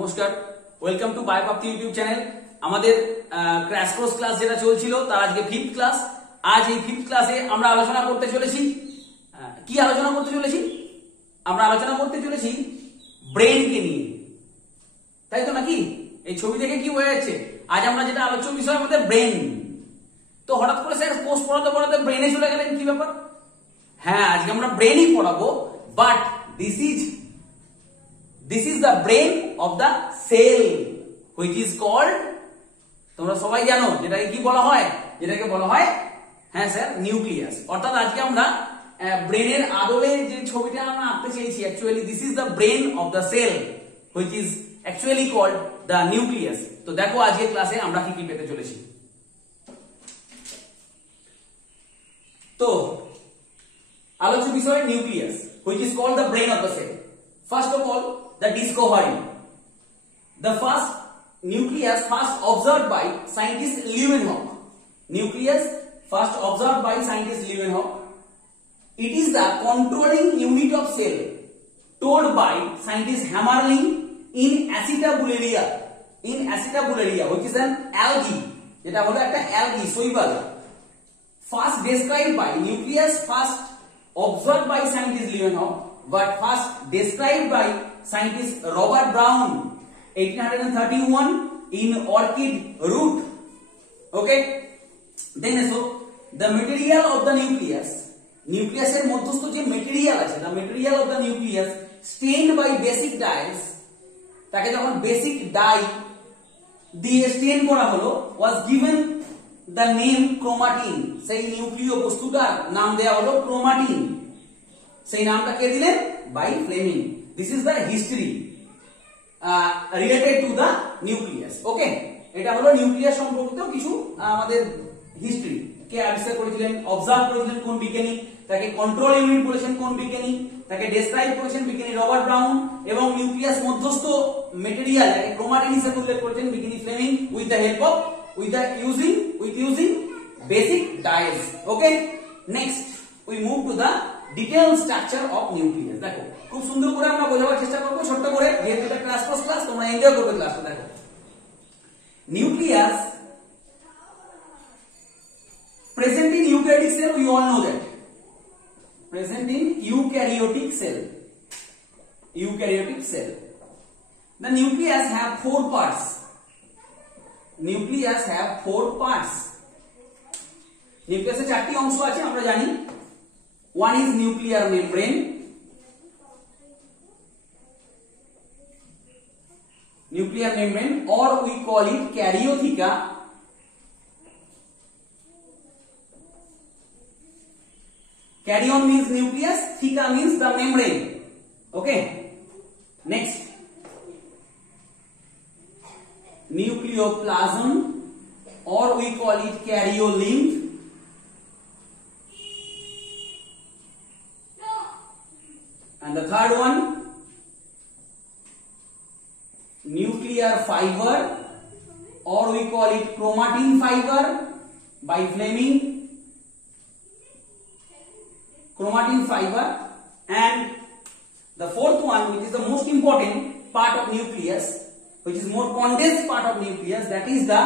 নমস্কার, welcome to বায়োপ্রাপ্তি YouTube channel. আমাদের ক্র্যাশ কোর্স ক্লাস যেটা চলছিল তার আজকে 5th ক্লাস। আজ এই 5th ক্লাসে আমরা আলোচনা করতে চলেছি আমরা আলোচনা করতে চলেছি ব্রেনকে নিয়ে, তাই তো নাকি? এই ছবি দেখে কি হয়ে যাচ্ছে? আজ আমরা যেটা আলোচ্য বিষয় আমাদের ব্রেন। তো হঠাৎ করে স্যার কোর্স পড়াতে পড়াতে ব্রেনে চলে গেলেন, কি ব্যাপার? হ্যাঁ, আজকে আমরা ব্রেনই পড়াবো, but this is the brain of the cell which is called, তোমরা সবাই জানো যেটাকে কি বলা হয়? যেটাকে বলা হয়, হ্যাঁ স্যার, নিউক্লিয়াস। অর্থাৎ আজকে আমরা ব্রেনের আদলে যে ছবিটা আমরা আঁকতে চেয়েছি, actually this is the brain of the cell which is actually called the nucleus। তো দেখো আজকে ক্লাসে আমরা কি কি পেতে চলেছি। তো আলোচ্য বিষয় nucleus which is called the brain of the cell। First of all, the discovery. The first nucleus first observed by scientist Leeuwenhoek. Nucleus first observed by scientist Leeuwenhoek. It is the controlling unit of cell told by scientist Hammerling in Acetabularia, which is an algae. যেটা হলো একটা algae, শৈবাল। First described by nucleus first observed by scientist Leeuwenhoek, but first described by scientist Robert Brown 1831 in orchid root। Okay, then so the material of the nucleus এর মধ্যস্থ যে মেটেরিয়াল আছে, the material of the nucleus stained by basic dyes, তাকে যখন basic die দিয়ে স্টেন করা হলো, was given the name chromatin। সেই নিউক্লিয় বস্তুটার নাম দেয়া হলো ক্রোমাটিন। সেই নামটা কে দিলেন? By Fleming. This is the history related to the nucleus. Okay, এটা হলো নিউক্লিয়াস সম্পর্কিত কিছু আমাদের হিস্ট্রি। কে আবিষ্কার করেছিলেন, অবজার্ভ করেছিলেন কোন বিজ্ঞানী, তাকে কন্ট্রোল ইউনিট বলেছেন কোন বিজ্ঞানী, তাকে ডেসক্রাইব করেছেন বিজ্ঞানী রবার্ট ব্রাউন, এবং নিউক্লিয়াস মধ্যস্থ মেটেরিয়াল ক্রোমাটিন হিসেবে উল্লেখ করেছেন বিজ্ঞানী Fleming with using basic dyes। Okay, next we move to the detailed structure of nucleus। দেখো খুব সুন্দর করে আমরা বোঝাবার চেষ্টা করব, ছোট্ট করে, যেহেতু এটা ক্লাস তোমরা এনজয় করবে ক্লাসটা। দেখো, nucleus present in eukaryotic cell, we all know that present in eukaryotic cell। The nucleus have 4 parts। নিউক্লিয়াসে 4টি অংশ আছে আমরা জানি। One is nuclear membrane, or we call it karyotheca। Karyon means nucleus, theca means the membrane। Okay, next, nucleoplasm, or we call it karyolymph। And the third one, nuclear fiber, or we call it chromatin fiber by Fleming, chromatin fiber। And the fourth one, which is the most important part of nucleus, which is more condensed part of nucleus, that is the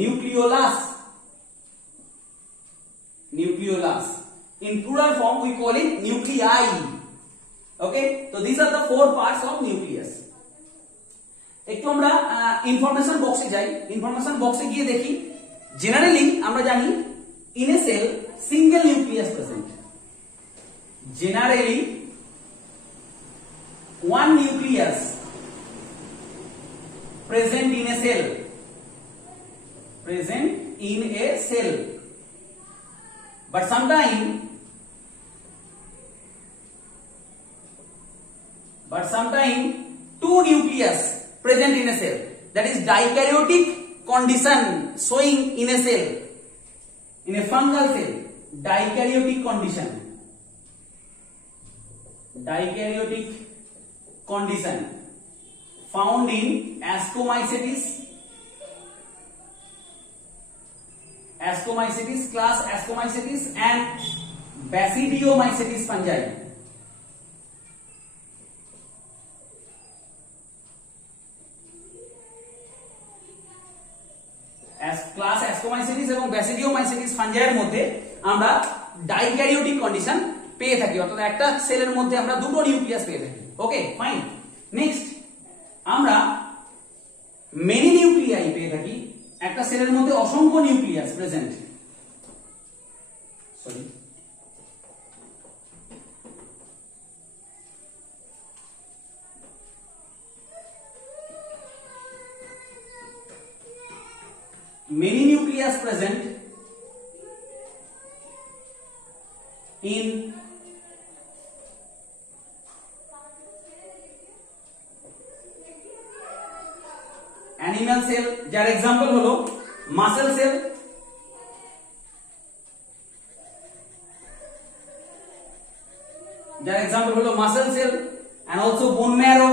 nucleolus। In plural form we call it nuclei। Okay, so these are the 4 parts of nucleus। একটু আমরা ইনফরমেশন বক্সে যাই। ইনফরমেশন বক্সে গিয়ে দেখি, জেনারেলি আমরা জানি in a cell single nucleus present। Generally one nucleus present in a cell, but sometimes two nucleus present in a cell, that is dikaryotic condition showing in a cell, in a fungal cell, dikaryotic condition found in Ascomycetes, class Ascomycetes, and Basidiomycetes fungi। Ascomycetes এবং ব্যাসিডিওমাইসিটিস ফাঞ্জাইয়ের মধ্যে আমরা ডাইক্যারিওটিক কন্ডিশন পেয়ে থাকি, অর্থাৎ একটা সেলের মধ্যে আমরা দুটো নিউক্লিয়াস পেয়ে থাকি। Okay fine. নেক্সট আমরা মেনি নিউক্লিয়াই পেয়ে থাকি, একটা সেলের মধ্যে অসংখ্য nucleus present. Sorry, many nucleus present in animal cell, যার এক্সাম্পল হলো মাসেল সেল, যার এক্সাম্পল হলো muscle sell and also bone marrow,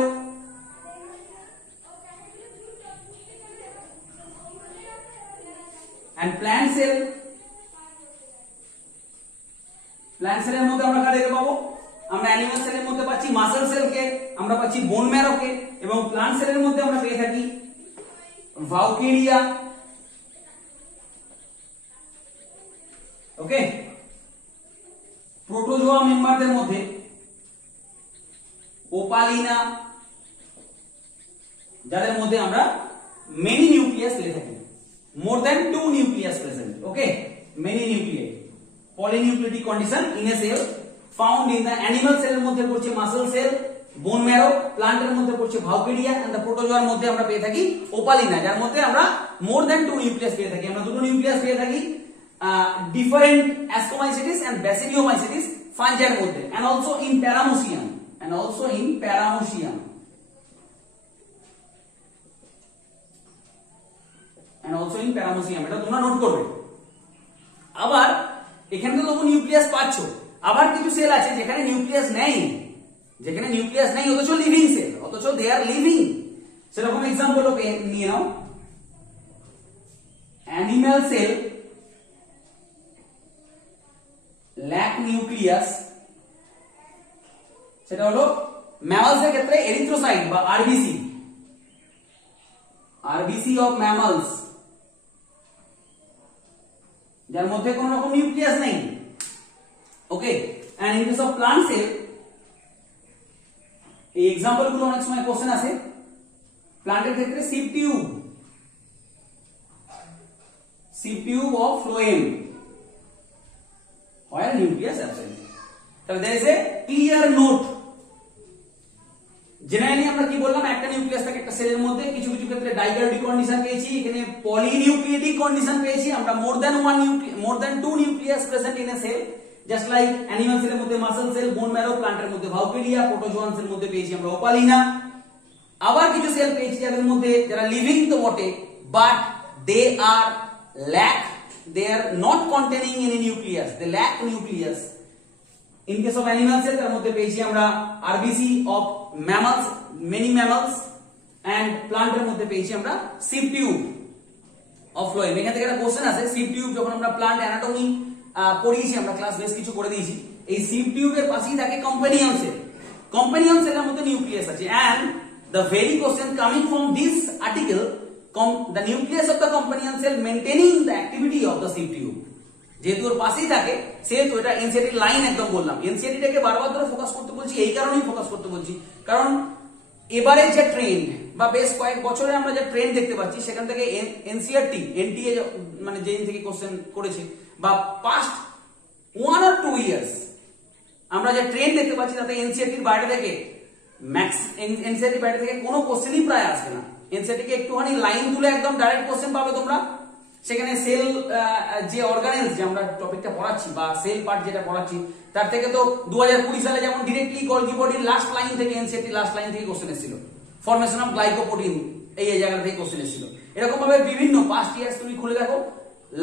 and plant cell. Plant সেলের মধ্যে আমরা কাকে পাবো? আমরা অ্যানিমাল সেলের মধ্যে পাচ্ছি মাসেল সেলকে, আমরা পাচ্ছি বোন ম্যারোকে, এবং প্ল্যান্ট সেলের মধ্যে আমরা পেয়ে থাকি ভাউকেরিয়া। ওকে, প্রোটোজোয়া মেম্বারদের মধ্যে ওপালিনা, যাদের মধ্যে আমরা মেনি নিউক্লিয়াস পেয়ে থাকি, more than 2 nucleus present. Okay, many nuclei, polynucleatic condition in a cell found in the animal cell এর মধ্যে পড়ছে muscle cell, bone marrow, plant এর মধ্যে পড়ছে ভাউকেরিয়া, and the protozoa মধ্যে আমরা পেয়ে থাকি ওপালিনা, যার মধ্যে আমরা more than 2 nucleus পেয়ে থাকি। আমরা দুটো নিউক্লিয়াস পেয়ে থাকি different ascomycetes and basidiomycetes fungi এর মধ্যে, and also in paramecium, and also in paramecium, and also in paramecium, এটা তোমরা নোট করবে। আবার এখানে তো তোমরা নিউক্লিয়াস পাচ্ছ, আবার কিছু সেল আছে যেখানে নিউক্লিয়াস নেই, যেখানে নিউক্লিয়াস নেই অথচ লিভিং সেল, অথচ দে আর লিভিং। সেরকম एग्जांपल নিয়ে নাও, অ্যানিমাল সেল ল্যাক নিউক্লিয়াস, সেটা হলো ম্যামালসের ক্ষেত্রে এরিথ্রোসাইট বা আরবিসি, আরবিসি অফ ম্যামালস, যার মধ্যে কোন রকম নিউক্লিয়াস নেই। Okay, and in case of plant cell, এই एग्जांपल গুলো অনেক সময় কোশ্চেন আসে। প্লান্টের ক্ষেত্রে sieve tube of phloem, where nucleus absent. তাহলে there is a clear note. Generally আমরা কি বললাম, একটা নিউক্লিয়াস থাকে একটা সেলের মধ্যে, কিছু কিছু ক্ষেত্রে ডাইক্যারিওটিক কন্ডিশন পেয়েছি, এখানে পলিনিউক্লিয়েটিক কন্ডিশন পেয়েছি, আমরা more than 2 nucleus present in a cell, just like animal সেলের মধ্যে মাসল সেল, বোন ম্যারো, প্লান্টের মধ্যে ভাউকেরিয়া, প্রোটোজোয়ান্স এর মধ্যে পেয়েছি আমরা ওপালিনা। আবার কিছু সেল পেয়েছি যাদের মধ্যে যারা লিভিং তো বটে, but they are lack, they are not containing any nucleus, they lack nucleus. In case of animal cell, তার মধ্যে পেয়েছি আমরা RBC of mammals, many mammals, and plant এর মধ্যে পেয়েছি আমরা sieve tube of phloem. এখান থেকে একটা কোশ্চেন আছে, sieve tube যখন আমরা প্লান্ট অ্যানাটমি পড়িয়েছি, আমরা ক্লাস বেশ কিছু করে দিয়েছি, এই sieve tube এর পাশেই থাকে কম্পেনিয়ন সেল, কম্পেনিয়ন সেলের মধ্যে নিউক্লিয়াস আছে, and the very question coming from this article, the nucleus of the companion cell maintaining the activity of the sieve tube, যেহেতু ওর পাশেই থাকে সেহেতু এটা এনসিইআরটি লাইন একদম বললাম। এনসিইআরটিটাকে বারবার ধরে ফোকাস করতে বলছি, এই কারণেই ফোকাস করতে বলছি কারণ এবারে যে ট্রেন্ড বা বেশ কয়েক বছরে আমরা যে ট্রেন্ড দেখতে পাচ্ছি, সেখান থেকে এনসিইআরটি এনটিএ মানে যেদিন থেকে কোশ্চেন করেছে বা পাস্ট 1 or 2 ইয়ার্স আমরা যে ট্রেন্ড দেখতে পাচ্ছি, তাতে এনসিইআরটির বাইরে থেকে এনসিইআরটির বাইরে থেকে কোনো কোশ্চেনই প্রায় আসবে না। এনসিইআরটি কে একটুখানি লাইন তুলে একদম ডাইরেক্ট কোশ্চেন পাবে তোমরা, সেখানে সেল যে অর্গানেলস যে আমরা টপিকটা পড়াচ্ছি বা সেল পার্ট যেটা পড়াচ্ছি, তার থেকে তো 2020 সালে যেমন ডিরেক্টলি গলগি বডির লাস্ট লাইন থেকে এনসিইআরটি লাস্ট লাইন থেকে কোশ্চেন এসেছিল, ফরমেশন অফ গ্লাইকোপ্রোটিন এই জায়গা থেকে কোশ্চেন এসেছিল। এরকম ভাবে বিভিন্ন পাস্ট ইয়ার্স তুমি খুলে দেখো,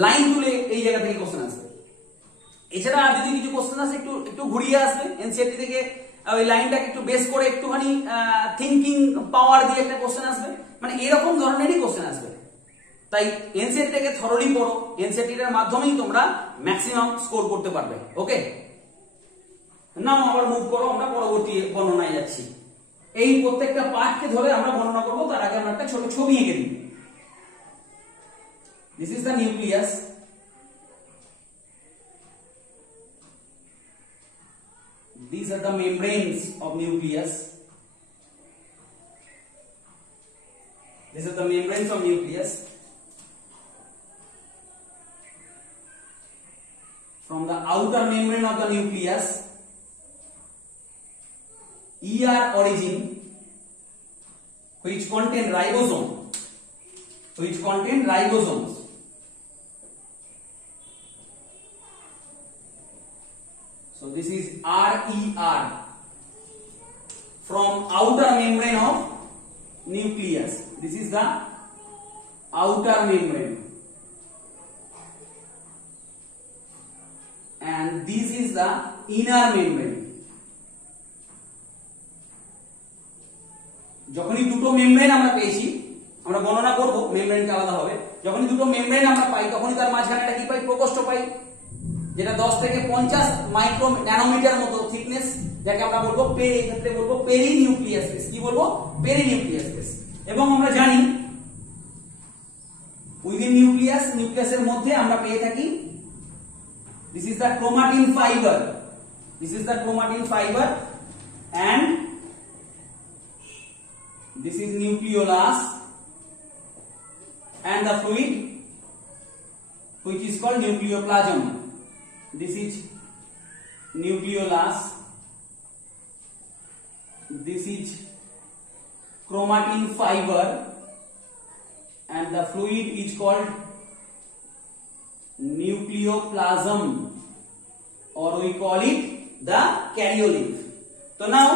লাইন তুলে এই জায়গা থেকে কোশ্চেন আসবে। এছাড়া যদি কিছু কোশ্চেন আসে একটু ঘুরিয়ে আসবে এনসিইআরটি থেকে, ওই লাইনটাকে একটু বেস করে একটুখানি থিংকিং পাওয়ার দিয়ে একটা কোশ্চেন আসবে, মানে এরকম ধরনেরই কোশ্চেন আসবে। তাই এনসিইআরটিকে থরলি পড়ো, এনসিইআরটির মাধ্যমেই তোমরা ম্যাক্সিমাম স্কোর করতে পারবে। ওকে, নাও আবার মুভ করো, আমরা পরবর্তী বর্ণনায় যাচ্ছি। এই প্রত্যেকটা পার্টকে ধরে আমরা বর্ণনা করব, তার আগে আমরা একটা ছোট ছবি এঁকে দিই। This is the nucleus. These are the membranes of nucleus. These are the membranes of nucleus. From the outer membrane of the nucleus, ER origin, which contain ribosomes. So this is RER, from outer membrane of nucleus. This is the outer membrane, and this is the inner membrane. যখনই দুটো মেমব্রেন আমরা পেয়েছি, আমরা গণনা করব মেমব্রেনকে আলাদা হবে। যখনই দুটো মেমব্রেন আমরা পাই তখনই তার মাঝখানে একটা কি পাই? প্রকোষ্ঠ পাই, যেটা 10 থেকে 50 মাইক্রো ন্যানোমিটার মতো থিকনেস, যাকে আমরা বলবো এই ক্ষেত্রে বলবো পেরিনিউক্লিয়াস স্পেস। কি বলবো? পেরিনিউক্লিয়াস স্পেস। এবং আমরা জানি উইদিন নিউক্লিয়াসের মধ্যে আমরা পেয়ে থাকি, this is the chromatin fiber, and this is nucleolus, and the fluid which is called nucleoplasm. This is nucleolus, this is chromatin fiber, and the fluid is called nucleoplasm, or we call it the karyoleaf. So now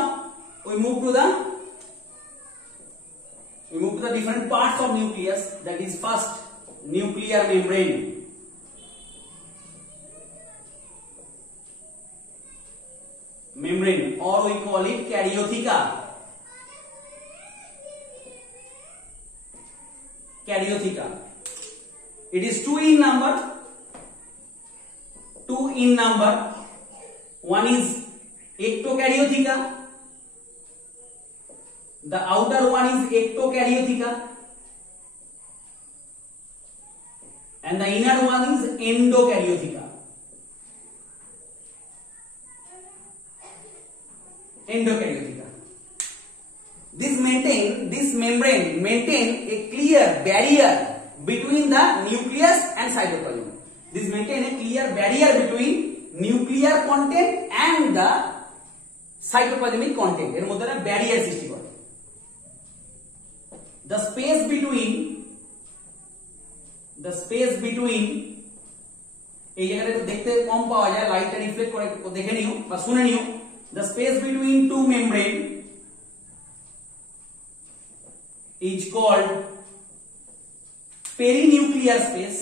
we move to the different parts of nucleus. That is, first, nuclear membrane. Or we call it karyotheca. It is two in number. One is ectokaryotheca. The outer one is ectokaryotheca, and the inner one is endokaryotheca. This membrane maintain a clear barrier between the nucleus and cytoplasm. This maintain a clear barrier between nuclear content and the cytoplasmic content. এর মধ্যে একটা ব্যারিয়ার সৃষ্টি করে। The space between এই জায়গাটা দেখতে কম পাওয়া যায়, লাইটটা রিফ্লেক্ট করে দেখে নিও বা শুনে নিও। The space between two membrane is called perinuclear space.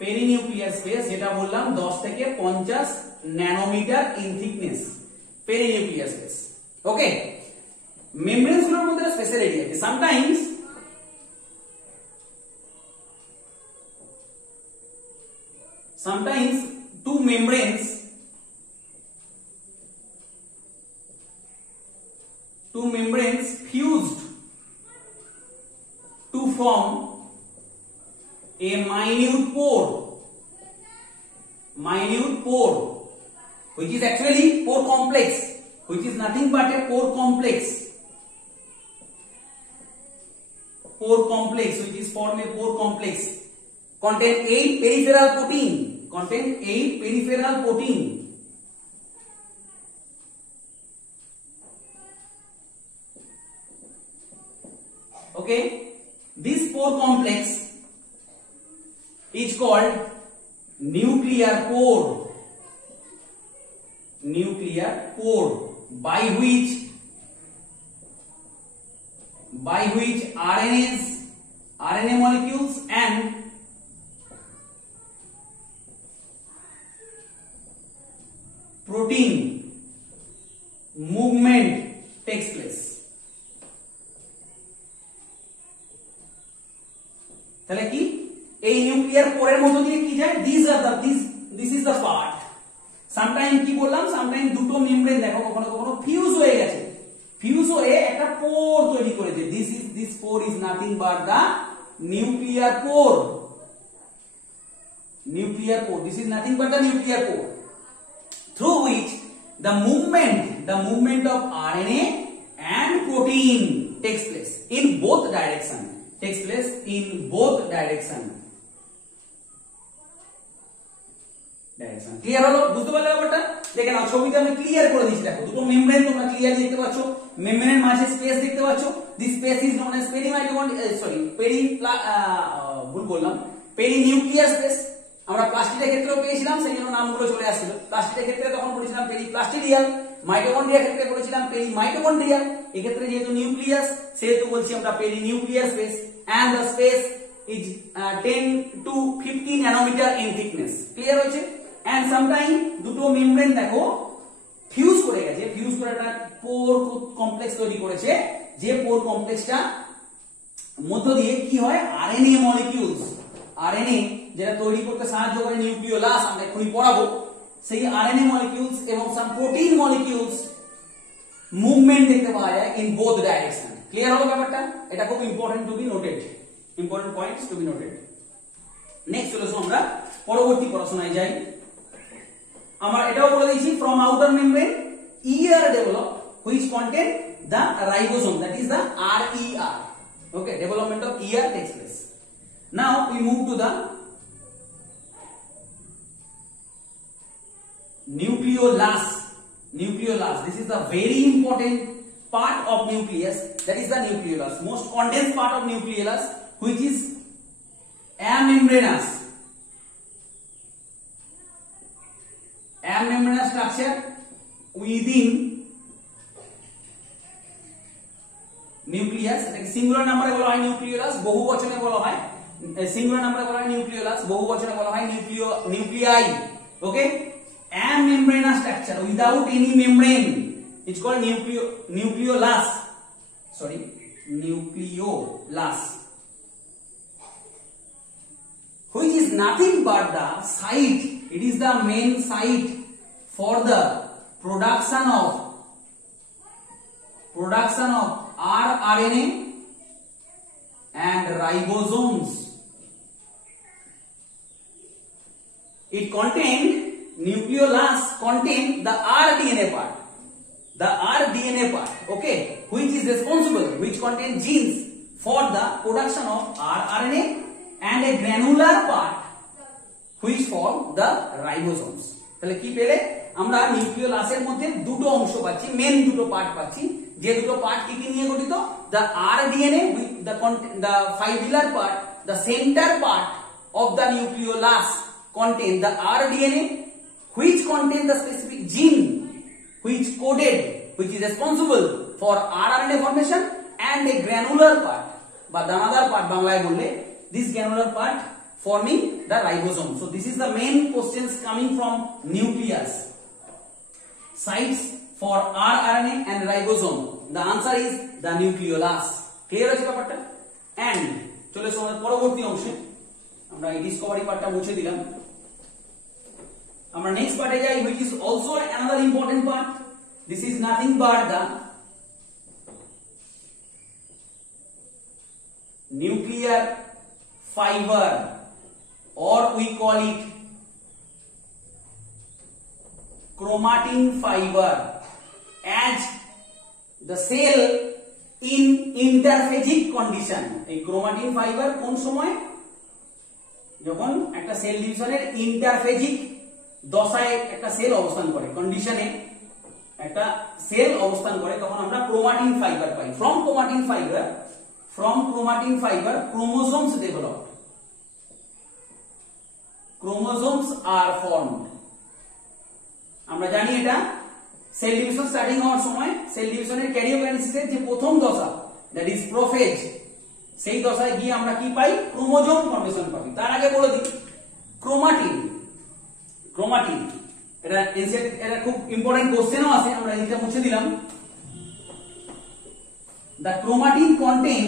Perinuclear space যেটা বললাম 10 থেকে 50 nanometre in thickness, perinuclear space. Okay, membranes গুলোর মধ্যে স্পেশালিটি আছে। Sometimes two membranes fused to form a minute pore, which is actually pore complex, which is nothing but a pore complex, which is form a pore complex, contain 8 peripheral protein. Okay, this pore complex is called nuclear pore, by which RNA molecules and protein movement takes place. তাহলে কি এই নিউক্লিয়ার পোরের মধ্যে দিয়ে কি যায়? This is the part. Sometime কি বললাম, সামটাইম দুটো মেমব্রেন দেখো কখনো কখনো ফিউজ হয়ে গেছে, ফিউজ হয়ে একটা পোর তৈরি করেছে। দিস পোর is nothing but the nuclear poor. Nuclear pore. This is nothing but the nuclear pore through which the movement of RNA and protein takes place in both direction. Takes place in both direction. Clear হলো? বুঝতে পারলে ব্যাপারটা? দেখে নাও ছবিতে আমি ক্লিয়ার করে দিয়েছি। দেখো দুটো মেমব্রেন তোমরা ক্লিয়ার দেখতে পাচ্ছ, মেমব্রেনের মাঝে স্পেস দেখতে পাচ্ছ। This space is known as perinuclear space. আমরা প্লাস্টিকের ক্ষেত্রেও পেয়েছিলাম, সেই জন্য নামগুলো চলে আসছিল। প্লাস্টিকের ক্ষেত্রে তখন বলেছিলাম পেরিপ্লাস্টিডিয়াল, মাইটোকন্ড্রিয়ার ক্ষেত্রে বলেছিলাম পেরিমাইটোকন্ড্রিয়াল। এই ক্ষেত্রে যেহেতু নিউক্লিয়াস সেহেতু বলছি আমরা perinuclear space. And the space is 10 to 50 nanometre in thickness. Clear হয়েছে? এন্ড সামটাইম দুটো মেমব্রেন দেখো ফিউজ করে গেছে, ফিউজ করে একটা পোর কমপ্লেক্স তৈরি করেছে, যে পোর কমপ্লেক্সটা মধ্য দিয়ে কি হয় আরএনএ মলিকিউলস, আরএনএ যেটা তৈরি করতে সাহায্য করে নিউক্লিওলাস, আমরা এখনই পড়াবো, সেই আরএনএ মলিকিউলস এবং সাম প্রোটিন মলিকিউলস মুভমেন্ট দেখতে পাওয়া যায় ইন বোথ ডাইরেকশন। ক্লিয়ার হলো ব্যাপারটা? এটা খুব important to be noted, important points two be noted. Next চলে আসো আমরা পরবর্তী পড়াশোনায় যাই। আমরা এটাও বলে দিয়েছি from outer membrane ER develop which contain the ribosome, that is the RER. Okay, development of ER takes place. Now we move to the nucleolus. Nucleolus, this is the very important part of nucleus, that is the nucleolus, most condensed part of nucleolus, which is amembranous. Amembranous structure within nucleus. এটাকে সিঙ্গুলার নাম্বারে বলা হয় নিউক্লিওলাস, বহু বচনে বলা হয় সিঙ্গুলার নাম্বারে বলা হয় নিউক্লিওলাস, বহু বচনে বলা হয় নিউক্লিয়াই। ওকে, amembranous structure without any membrane it's called nucleolus, sorry, nucleolus, which is nothing but the site, it is the main site for the production of rRNA and ribosomes. It contained nucleolus contain the rDNA part, okay, which is responsible, which contain genes for the production of rRNA, and a granular part which form the ribosomes. তাহলে কি পেলে আমরা নিউক্লিওলাসের মধ্যে দুটো অংশ পাচ্ছি, মেন দুটো পার্ট পাচ্ছি, যে দুটো পার্ট কি কি নিয়ে গঠিত, the rDNA with the fibrillary part, the center part of the nucleolus contain the rDNA which contain the specific gene which is responsible for rRNA formation, and a granular part বা দানাদার পার্ট বাংলায় বললে, this granular part forming the ribosome. So this is the main questions coming from nucleus, sites for rRNA and ribosome. The answer is the nucleolus. Clear আছে ব্যাপারটা? And চলে আসো আমাদের পরবর্তী অংশে। আমরা এই ডিসকভারি পার্টটা মুছে দিলাম, আমরা নেক্সট পার্টে যাই, which is also another important part. This is nothing but the nuclear fiber, or we call it chromatin fiber, as the cell in interphagic condition. এই chromatin fiber কোন সময়, যখন একটা সেল ডিভিশনের ইন্টারফেজিক দশায় একটা সেল অবস্থান করে, কন্ডিশনে একটা সেল অবস্থান করে, তখন আমরা chromatin fibre pi. From chromatin fiber chromosomes develop, chromosomes are formed. আমরা জানি এটা সেল ডিভিশন স্টার্টিং হওয়ার সময় সেল ডিভিশনের ক্যারিওকাইনেসিসের যে প্রথম দশা, দ্যাট ইজ প্রোফেজ, সেই দশায় গিয়ে আমরা কি পাই, ক্রোমোজোম ফর্মেশন পাই। তার আগে বলে দিই ক্রোমাটিন এটা খুব ইম্পর্টেন্ট কোশ্চেনও আছে, আমরা এটা মুছে দিলাম। The chromatin contain,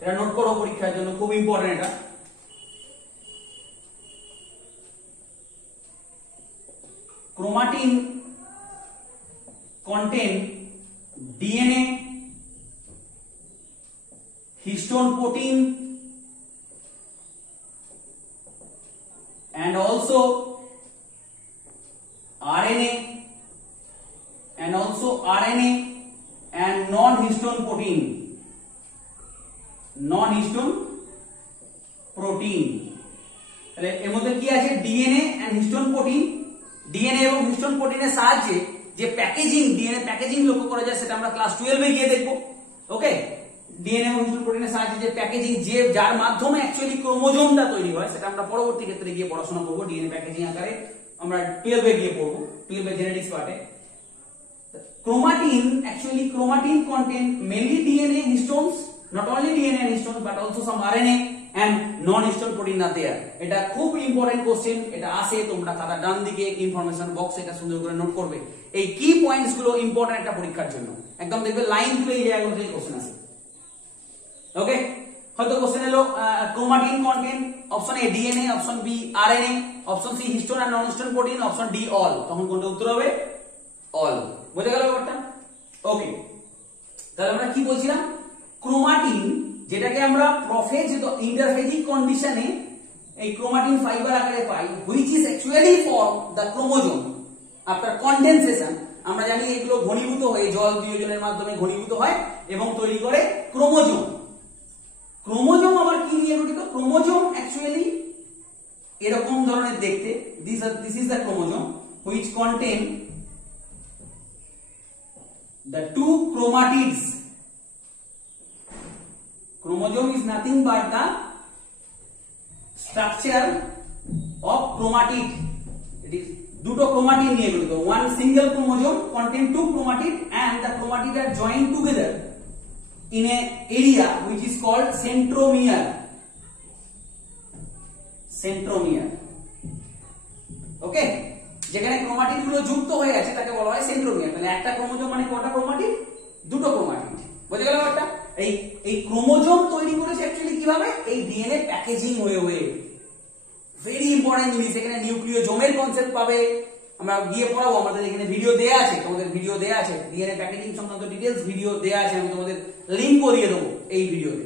এটা নোট করো পরীক্ষার জন্য, খুব ইম্পর্টেন্ট এটা। Chromatin contain DNA, histone protein, and also RNA, and non-histone protein, তাহলে এর মধ্যে কি আছে DNA and histone protein. DNA এবং হিস্টোন প্রোটিনের সাহায্যে যে প্যাকেজিং ডিএনএ প্যাকেজিং লক্ষ্য করা যায় সেটা আমরা ক্লাস 12 এ গিয়ে দেখব। ওকে, ডিএনএ এবং হিস্টোন প্রোটিনের সাহায্যে যে প্যাকেজিং যার মাধ্যমে অ্যাকচুয়ালি ক্রোমোজোমটা তৈরি হয় সেটা আমরা পরবর্তী ক্ষেত্রে গিয়ে পড়াশোনা করব। ডিএনএ প্যাকেজিং আকারে আমরা 12 এ গিয়ে পড়ব, 12 এর জেনেটিক্স পার্টে। Chromatin contain mainly DNA and histones, not only DNA and histones but also some RNA and non-histone protein are there. এটা খুব ইম্পর্টেন্ট কোশ্চেন, এটা আসে, তোমরা খাতা ডান দিকে ইনফরমেশন বক্স এটা সুন্দর করে নোট করবে। এই কি পয়েন্টস গুলো ইম্পর্টেন্ট একটা পরীক্ষার জন্য, একদম দেখবে লাইন তুলে এই জায়গাগুলো থেকে কোশ্চেন আসে। ওকে, হয়তো কোশ্চেন এলো chromatin contain, option A DNA, option B RNA, option C histone and non-histone protein, option D all. তখন কোনটা উত্তর হবে? অল। বুঝে গেল ব্যাপারটা? ওকে, তাহলে আমরা কি বলছিলাম? ক্রোমাটিন যেটাকে আমরা প্রোফেজ ইন্টারফেজিক কন্ডিশনে এই ক্রোমাটিন ফাইবার আকারে পাই, which is actually for the chromosome after condensation. আমরা জানি এগুলো ঘনীভূত হয়ে জল বিয়োজনের মাধ্যমে ঘনীভূত হয় এবং তৈরি করে ক্রোমোজোম। ক্রোমোজোম আবার কি নিয়ে গঠিত? ক্রোমোজোম অ্যাকচুয়ালি এরকম ধরনের দেখতে। This is the chromosome which contain the two chromatids. Chromosome is nothing but the structure of chromatid. It is দুটো chromatid নিয়ে গঠিত। One single chromosome contain two chromatid and the chromatid are joined together in a area which is called centromere. Okay, যেখানে ক্রোমাটিড গুলো যুক্ত হয়ে আছে তাকে বলা হয় সেন্ট্রোমিয়ার। তাহলে একটা ক্রোমোজোম মানে কটা ক্রোমাটিড? দুটো ক্রোমাটিড। বুঝে গেল ব্যাপারটা? এই ক্রোমোজোম তৈরি করেছে অ্যাকচুয়ালি কিভাবে? এই ডিএনএ প্যাকেজিং হয়ে। ভেরি ইম্পর্টেন্ট জিনিস। এখানে নিউক্লিওজোমের কনসেপ্ট পাবে, আমরা গিয়ে পড়াবো। আমাদের এখানে ভিডিও দেয়া আছে, তোমাদের ভিডিও দেয়া আছে, ডিএনএ প্যাকেজিং সংক্রান্ত ডিটেইলস ভিডিও দেয়া আছে, আমি তোমাদের লিংকও দিয়ে দেবো এই ভিডিওতে।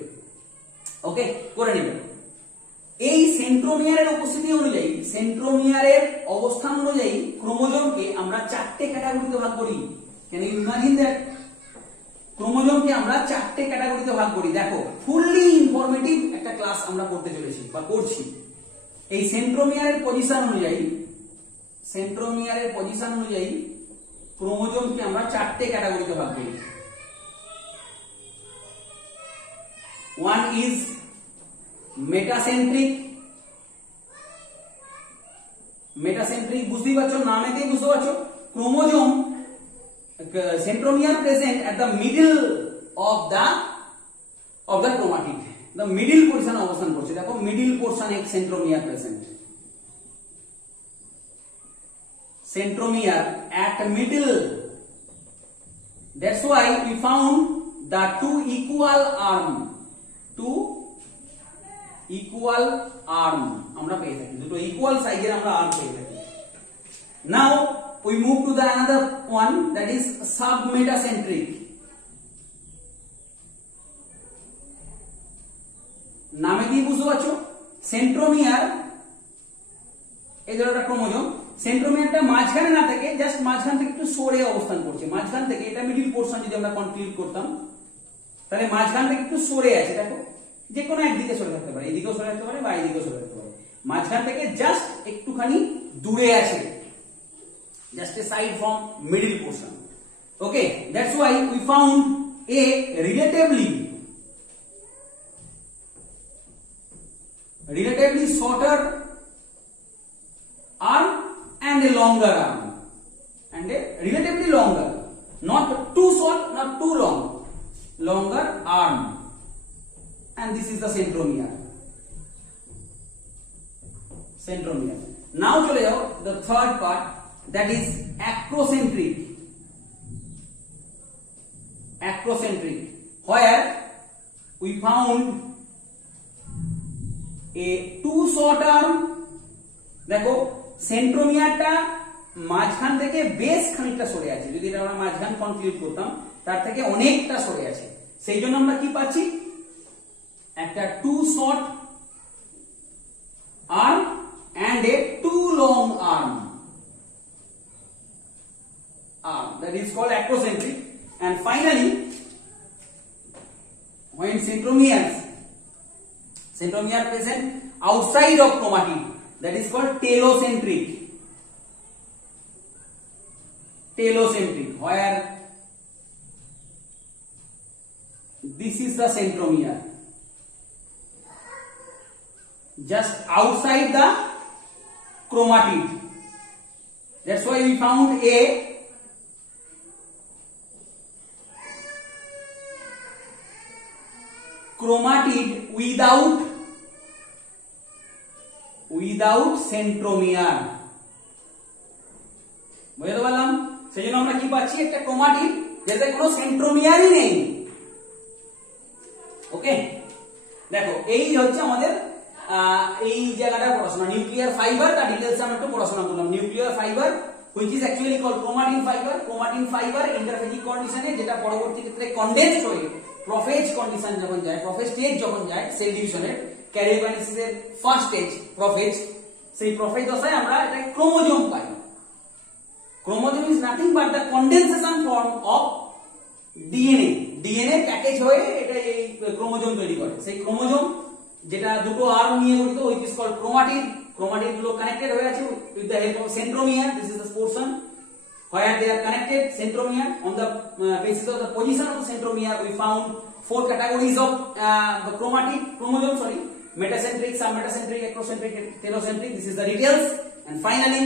ওকে, করে নেবে। এই সেন্ট্রোমিয়ারের উপস্থিতি অনুযায়ী, সেন্ট্রোমিয়ারের অবস্থান অনুযায়ী ক্রোমোজোমকে আমরা চারটে ক্যাটাগরিতে ভাগ করি। Can you imagine that? ক্রোমোজোমকে আমরা চারটে ক্যাটাগরিতে ভাগ করি। দেখো, ফুললি ইনফরমেটিভ একটা ক্লাস আমরা করতে চলেছি বা করছি। এই সেন্ট্রোমিয়ারের পজিশন অনুযায়ী ক্রোমোজোমকে আমরা চারটে ক্যাটাগরিতে ভাগ করি। One is metacentric. বুঝতেই পারছো, নামেতেই বুঝতে পারছো। Chromosome centromere present at the middle of the chromatid, the middle portion অবস্থান করছে। দেখো, মিডল পোরশন এক centromere present, centromere at middle. That's why we found the two equal arm আমরা পেয়ে থাকি, দুটো ইকুয়াল সাইজের আমরা আর্ম পেয়ে থাকি। Now we move to the another one, that is submetacentric. নামে কি বুঝতে পারছো? সেন্ট্রোমিয়ার, এই ধরো একটা ক্রোমোজোম, সেন্ট্রোমিয়ারটা মাঝখানে না থেকে জাস্ট মাঝখান থেকে একটু সরে অবস্থান করছে। মাঝখান থেকে, এটা মিডল পোরশন যদি আমরা কনক্লুড করতাম, তাহলে মাঝখান থেকে একটু সরে আছে। দেখো, যে কোনো একদিকে সরে থাকতে পারে, এদিকেও সরে থাকতে পারে বা এদিকেও সরে থাকতে পারে। মাঝখান থেকে জাস্ট একটুখানি দূরে আছে, just a side from middle portion. Okay, that's why we found a relatively shorter arm and a longer arm, and a relatively longer, not too short, not too long, longer arm, and this is the centromere. Now chole jao the third part, that is acrocentric, where we found a too short arm. দেখো, সেন্ট্রোমিয়ারটা মাঝখান থেকে বেশ খানিকটা সরে আছে। যদি এটা আমরা মাঝখান কনক্লুড করতাম, তার থেকে অনেকটা সরে আছে, সেই জন্য আমরা কি পাচ্ছি, একটা two short arm and a too long arm. That is called acrocentric. And finally, when centromere present outside of chromatid, that is called telocentric. Where this is the centromere, just outside the chromatid. That's why we found a chromatid without centromere. বুঝতে পারলাম? সেজন্য আমরা কি পাচ্ছি, একটা ক্রোমাটিড যেটাতে কোনো সেন্ট্রোমিয়ারই নেই। ওকে, দেখো এই হচ্ছে আমাদের এই জায়গাটা পড়াশোনা। নিউক্লিয়ার ফাইবার তার ডিটেইলস আমরা একটু পড়াশোনা করলাম। Nuclear fibre which is actually called chromatin fiber ইন্টারফেজিক কন্ডিশনে, যেটা পরবর্তী ক্ষেত্রে কনডেন্সড হয়ে প্রোফেজ কন্ডিশন যখন যায়, প্রোফেজ স্টেজ যখন যায় সেল ডিভিশনের, ক্যারিওকাইনেসিসের ফার্স্ট স্টেজ প্রোফেজ, সেই প্রোফেজ দশায় আমরা এটা ক্রোমোজোম পাই। Chromosome is nothing but the condensation form of DNA package হয়ে এটা এই ক্রোমোজোম তৈরি করে। সেই ক্রোমোজোম যেটা দুটো আর্ম নিয়ে গঠিত, which is called chromatid গুলো কানেক্টেড হয়ে আছে with the help of centromere. This is the portion where they are connected, centromere. On the basis of the position of the centromere, we found four categories of the chromosome, metacentric, submetacentric, acrocentric, telocentric. This is the details. And finally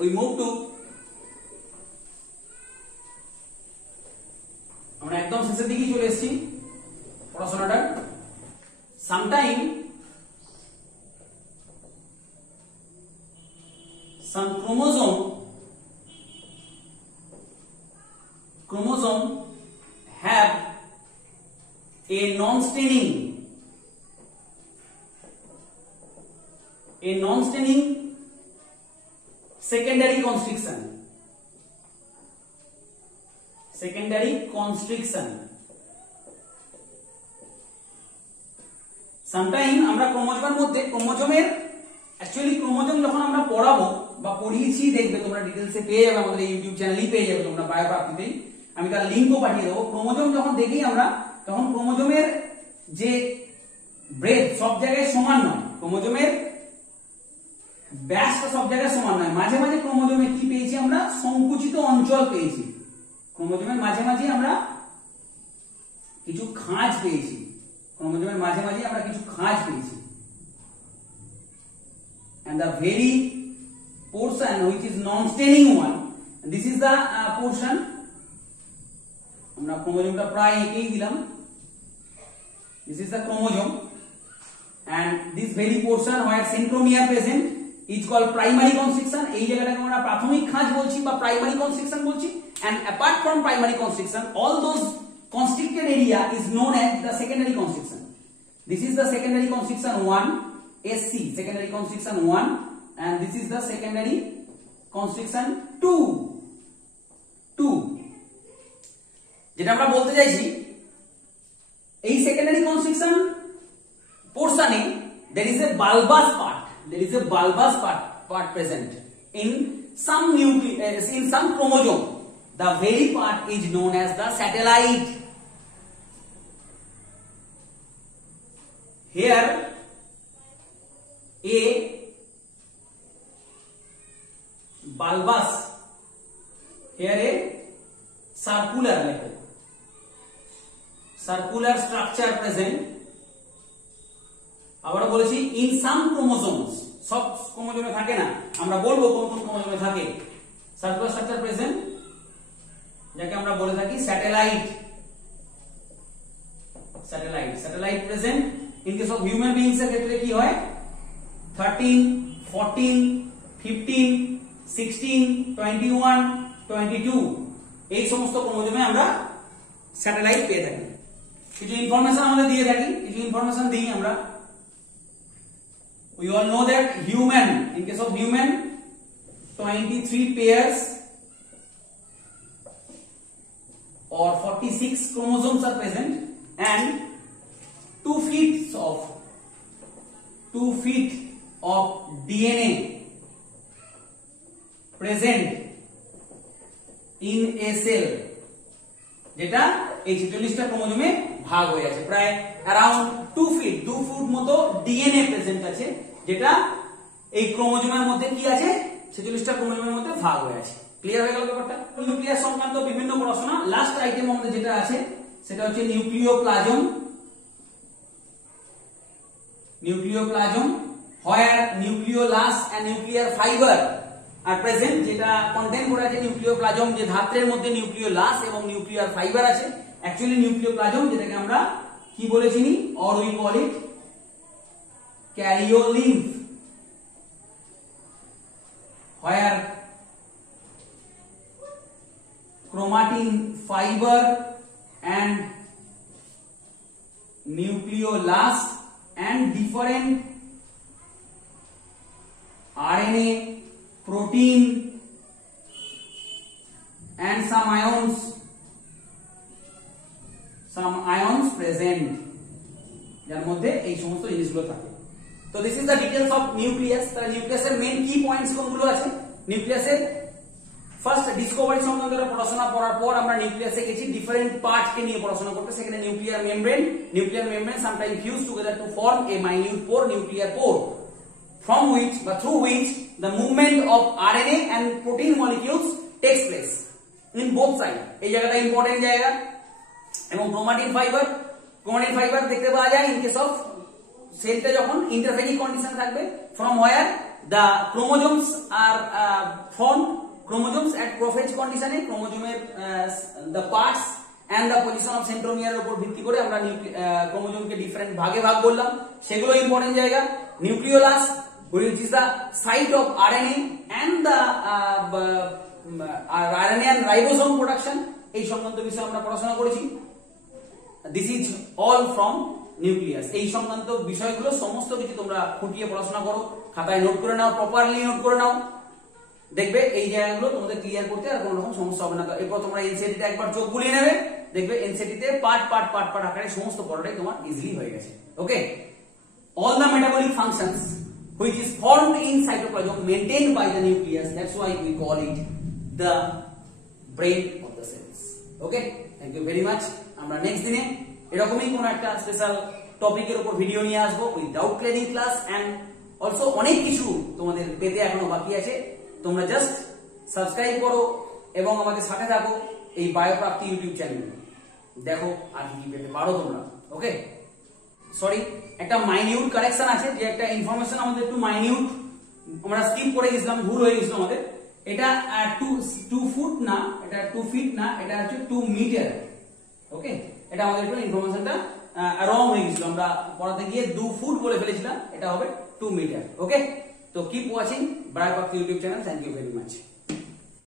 we move to, আমরা একদম শেষের দিকে চলে এসেছি পড়াশোনাটা। Sometime some chromosome have a non-staining secondary constriction. Sometime আমরা ক্রোমোজোমের মধ্যে, ক্রোমোজোমের অ্যাকচুয়ালি ক্রোমোজোম যখন আমরা পড়াবো বা পড়িয়েছি, দেখবে তোমরা ডিটেইলসে পেয়ে যাবে, আমাদের ইউটিউব চ্যানেলেই পেয়ে যাবে তোমরা, বায়োপ্রাপ্তিতেই আমি তার লিংকও পাঠিয়ে দেবো। ক্রোমোজোম যখন দেখি আমরা, তখন ক্রোমোজোমের যে ব্রেথ সব জায়গায় সমান নয়, ক্রোমোজোমের ব্যাসটা সব জায়গায় সমান নয়। মাঝে মাঝে ক্রোমোজোমে কি পেয়েছি আমরা, সংকুচিত অঞ্চল পেয়েছি। ক্রোমোজোমের মাঝে মাঝে আমরা কিছু খাঁজ পেয়েছি, and the very portion which is non-staining one, this is the portion, আমরা ক্রোমোজোমটা প্রায় এঁকেই দিলাম, this is the chromosome, and this very portion where centromere present is called primary constriction. এই জায়গাটাকে আমরা প্রাথমিক খাঁজ বলছি বা প্রাইমারি কনস্ট্রিকশন বলছি। and apart from primary constriction, all those constricted area is known as the secondary constriction. This is the secondary constriction 1, SC, secondary constriction 1, and this is the secondary constriction 2. যেটা আমরা বলতে চাইছি, এই secondary constriction portion there is a bulbous part present in some in some chromosome. The very part is known as the satellite. Here a bulbous, here a circular structure present. আবার বলেছি in some chromosomes, সব ক্রোমোজোমে থাকে না, আমরা বলবো কোন কোন ক্রোমোজোমে থাকে। সার্কুলার স্ট্রাকচার প্রেজেন্ট, যাকে আমরা বলে থাকি satellite present. In case of human beings এর ক্ষেত্রে কি হয়, 13, 14, 15, 16, 21, 22 এই সমস্ত ক্রোমোজোমে আমরা স্যাটেলাইট পেয়ে থাকি। কিছু ইনফরমেশন আমাদের দিয়ে থাকি, কিছু ইনফরমেশন দিই আমরা। We all know that human, in case of human, 23 pairs or 46 chromosomes are present and 2 feet of DNA present in a cell, যেটা এই 46টা ক্রোমোজোমে ভাগ হয়ে আছে, প্রায় अराउंड 2 ফুট মতো ডিএনএ প্রেজেন্ট আছে, যেটা এই ক্রোমোজোমের মধ্যে কি আছে, 46টা ক্রোমোজোমের মধ্যে ভাগ হয়ে আছে। ক্লিয়ার হয়ে গেল ব্যাপারটা? নিউক্লিয়াস সংক্রান্ত বিভিন্ন পড়াশোনা। লাস্ট আইটেম আমাদের যেটা আছে সেটা হচ্ছে nucleoplasm, where nucleolus and nuclear fiber are present, যেটা কন্টেন্ট করে আছে নিউক্লিওপ্লাজম, যে ধাত্রের মধ্যে নিউক্লিওলাস এবং নিউক্লিয়ার ফাইবার আছে। অ্যাকচুয়ালি নিউক্লিওপ্লাজম যেটাকে আমরা কি বলে চিনি, or we call it karyolymph, where chromatin fiber and nucleolus and different RNA, protein and some ions present, যার মধ্যে এই সমস্ত জিনিসগুলো থাকে। তো this is the details of nucleus. তাহলে নিউক্লিয়াসের মেইন কি পয়েন্টস কোনগুলো আছে? নিউক্লিয়াসের ফার্স্ট ডিসকভারি সংক্রান্ত পড়াশোনা করার পর আমরা নিউক্লিয়াসে গেছি ডিফারেন্ট পার্ট কে নিয়ে পড়াশোনা করতে। সেখানে nuclear membrane sometimes fuse together to form a minute pore, nuclear pore, from which বা through which the movement of RNA and protein molecules takes place in both side। এই জায়গাটা ইম্পর্টেন্ট জায়গা। এবং ক্রোমাটিন ফাইবার দেখতে পাওয়া যায় ইন কেস অফ সেলটা যখন ইন্টারফেরিক কন্ডিশন থাকবে, from where the chromosomes are formed, chromosomes at prophase condition এ ক্রোমোজোমের the parts and the position of centromere এর উপর ভিত্তি করে আমরা ক্রোমোজোমকে ডিফারেন্ট ভাগে ভাগ করলাম, সেগুলো ইম্পর্টেন্ট জায়গা। Nucleolus, which is the site of RNA and the RNA and ribosome production, এই সংক্রান্ত বিষয়ে আমরা পড়াশোনা করেছি। This is all from nucleus. এই সংক্রান্ত বিষয়গুলো সমস্ত কিছু তোমরা খুঁটিয়ে পড়াশোনা করো, খাতায় নোট করে নাও, প্রপারলি নোট করে নাও, দেখবে এই জায়গাগুলো তোমাদের ক্লিয়ার করতে আর কোনো রকম সমস্যা হবে না। এরপর তোমরা এনসিটি তে একবার চোখ বুলিয়ে নেবে, দেখবে এনসিটি তে পার্ট আকারে সমস্ত পড়াটাই তোমার ইজিলি হয়ে গেছে। ওকে, all the metabolic functions which is formed in cytoplasm maintained by the nucleus, that's why we call it the brain of the cells. Okay, thank you very much. আমরা নেক্সট দিনে এরকমই কোন একটা স্পেশাল টপিকের উপর ভিডিও নিয়ে আসবো with doubt clearing class, and also অনেক কিছু তোমাদের পেতে এখনো বাকি আছে। তোমরা জাস্ট সাবস্ক্রাইব করো এবং আমাদের সাথে থাকো এই বায়োপ্রাপ্তি ইউটিউব চ্যানেলে, দেখো আর কি পেতে পারো তোমরা। ওকে, সরি, একটা মাইনিউট কারেকশন আছে, যে একটা ইনফরমেশন আমাদের একটু মাইনিউট আমরা স্কিপ করে গেছিলাম, ভুল হয়ে গেছিল আমাদের। এটা 2 ফুট না, এটা 2 ফিট না, এটা হচ্ছে 2 মিটার। ওকে, এটা আমাদের একটু ইনফরমেশনটা রং হয়ে গেছিল, আমরা পড়াতে গিয়ে 2 ফুট বলে ফেলেছিলাম, এটা হবে 2 মিটার। ওকে, তো keep watching Bioprapti YouTube channel. Thank you very much.